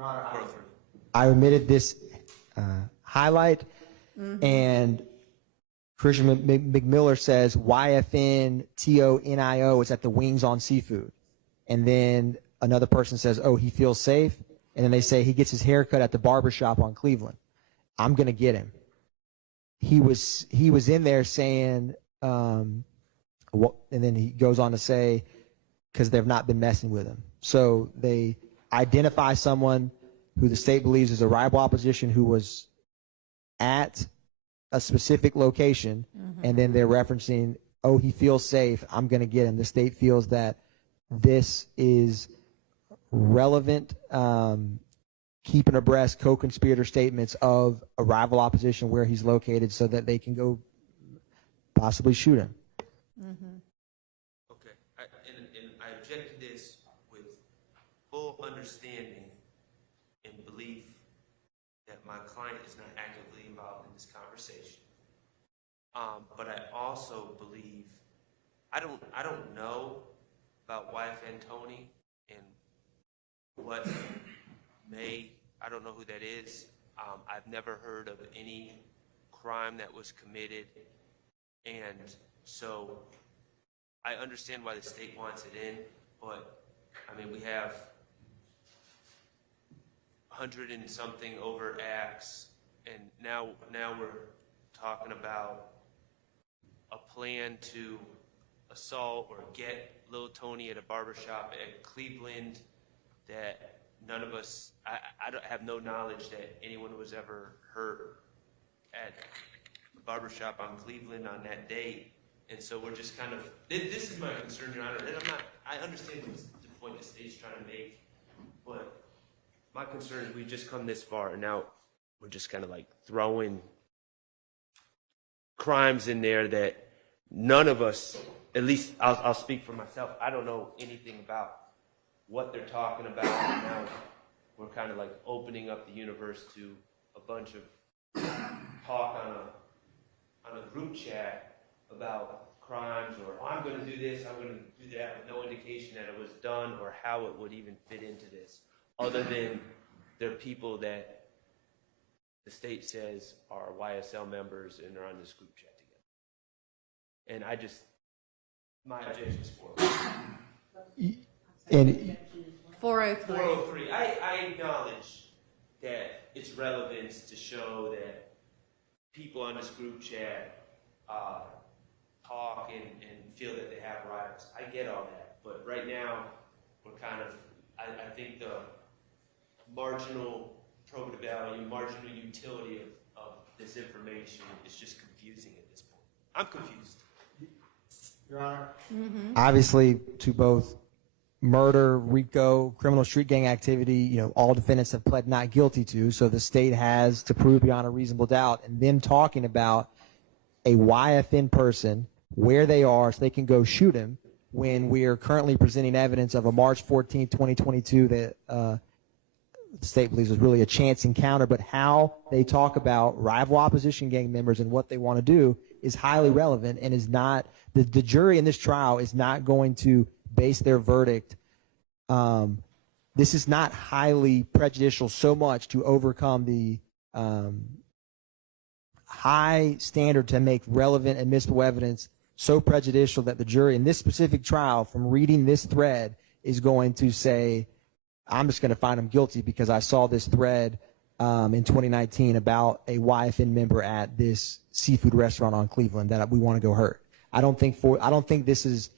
Your Honor, I omitted this highlight, and Christian McMiller says YFNTONIO is at the Wings on Seafood. And then another person says, oh, he feels safe. And then they say he gets his hair cut at the barbershop on Cleveland. I'm going to get him. He was in there saying, and then he goes on to say, because they've not been messing with him. So they identify someone who the state believes is a rival opposition who was at a specific location, and then they're referencing, oh, he feels safe, I'm going to get him. The state feels that this is relevant, keeping abreast co-conspirator statements of a rival opposition where he's located so that they can go possibly shoot him. Okay, and I object to this with full understanding and belief that my client is not actively involved in this conversation. But I also believe, I don't know about YFN Tony and what I don't know who that is. I've never heard of any crime that was committed, and so I understand why the state wants it in, but I mean, we have 100 and something overt acts, and now we're talking about a plan to assault or get little Tony at a barbershop at Cleveland that none of us, I don't have no knowledge that anyone was ever hurt at the barbershop on Cleveland on that date. And so we're just kind of, this is my concern, Your Honor, and I understand the point the state's trying to make, but my concern is we've just come this far, and now we're just kind of like throwing crimes in there that none of us, at least I'll speak for myself, I don't know anything about what they're talking about, and now we're kind of like opening up the universe to a bunch of talk on a group chat about crimes, or oh, I'm going to do this, I'm going to do that, with no indication that it was done or how it would even fit into this, other than they're people that the state says are YSL members and are on this group chat together. And I just, my objection is 403. And 403. 403. I acknowledge that it's relevance to show that people on this group chat talk and feel that they have rivals. I get all that, but right now we're kind of, I think the marginal probative value, marginal utility of this information is just confusing at this point. I'm confused. Your Honor, obviously to both murder, RICO, criminal street gang activity, all defendants have pled not guilty to, so the state has to prove beyond a reasonable doubt, and them talking about a YFN person, where they are, so they can go shoot him, when we are currently presenting evidence of a March 14, 2022 that the state believes was really a chance encounter, but how they talk about rival opposition gang members and what they want to do is highly relevant, and is not, the jury in this trial is not going to base their verdict. This is not highly prejudicial so much to overcome the high standard to make relevant admissible evidence so prejudicial that the jury in this specific trial, from reading this thread, is going to say, I'm just going to find him guilty because I saw this thread in 2019 about a YFN member at this seafood restaurant on Cleveland that we want to go hurt. I don't think this is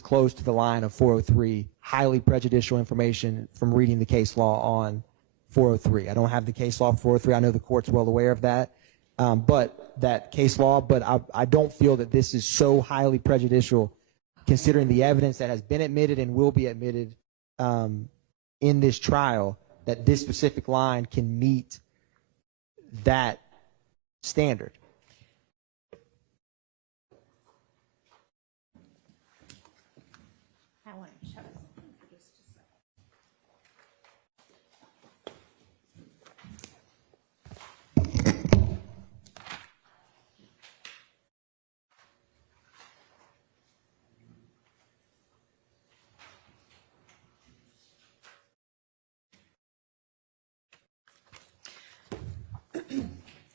close to the line of 403, highly prejudicial information from reading the case law on 403. I don't have the case law for 403. I know the court's well aware of that, but that case law, but I don't feel that this is so highly prejudicial considering the evidence that has been admitted and will be admitted in this trial, that this specific line can meet that standard.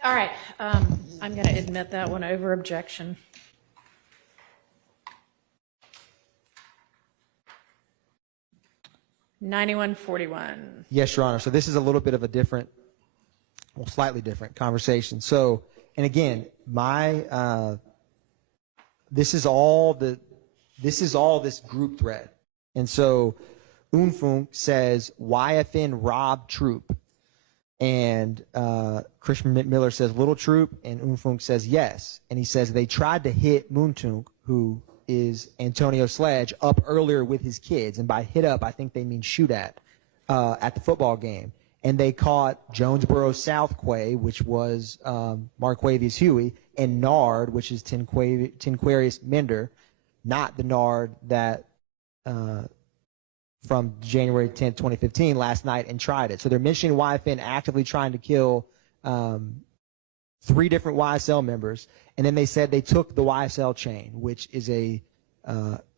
All right, I'm going to admit that one over objection. $91.41. Yes, Your Honor. So this is a little bit of a different, well, slightly different conversation. So, and again, this is all this group thread. And so Unfoonk says YFN robbed troop. And Christian McMiller says little troop, and Unfoonk says yes. And he says they tried to hit Mounk Tounk, who is Antonio Sledge, up earlier with his kids. And by hit up, I think they mean shoot at the football game. And they caught Jonesboro South Quay, which was Marquavius Huey, and Nard, which is Tinquarius Mender, not the Nard that from January 10th, 2015, last night, and tried it. So they're mentioning YFN actively trying to kill 3 different YSL members. And then they said they took the YSL chain, which is a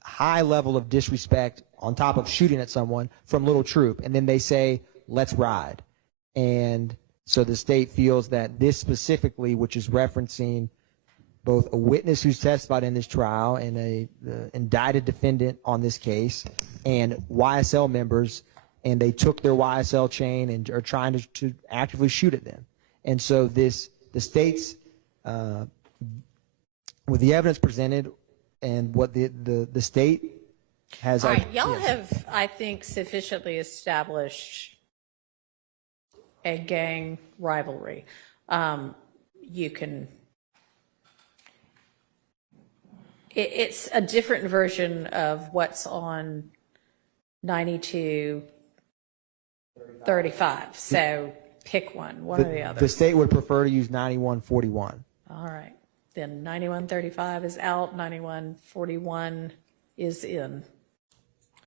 high level of disrespect on top of shooting at someone from Little Troop. And then they say, let's ride. And so the state feels that this specifically, which is referencing both a witness who's testified in this trial and the indicted defendant on this case and YSL members, and they took their YSL chain and are trying to actively shoot at them. And so the state's, with the evidence presented and what the state has. All right, y'all have, I think, sufficiently established a gang rivalry. You can, it's a different version of what's on 9235. So pick one or the other. The state would prefer to use 9141. All right, then 9135 is out, 9141 is in.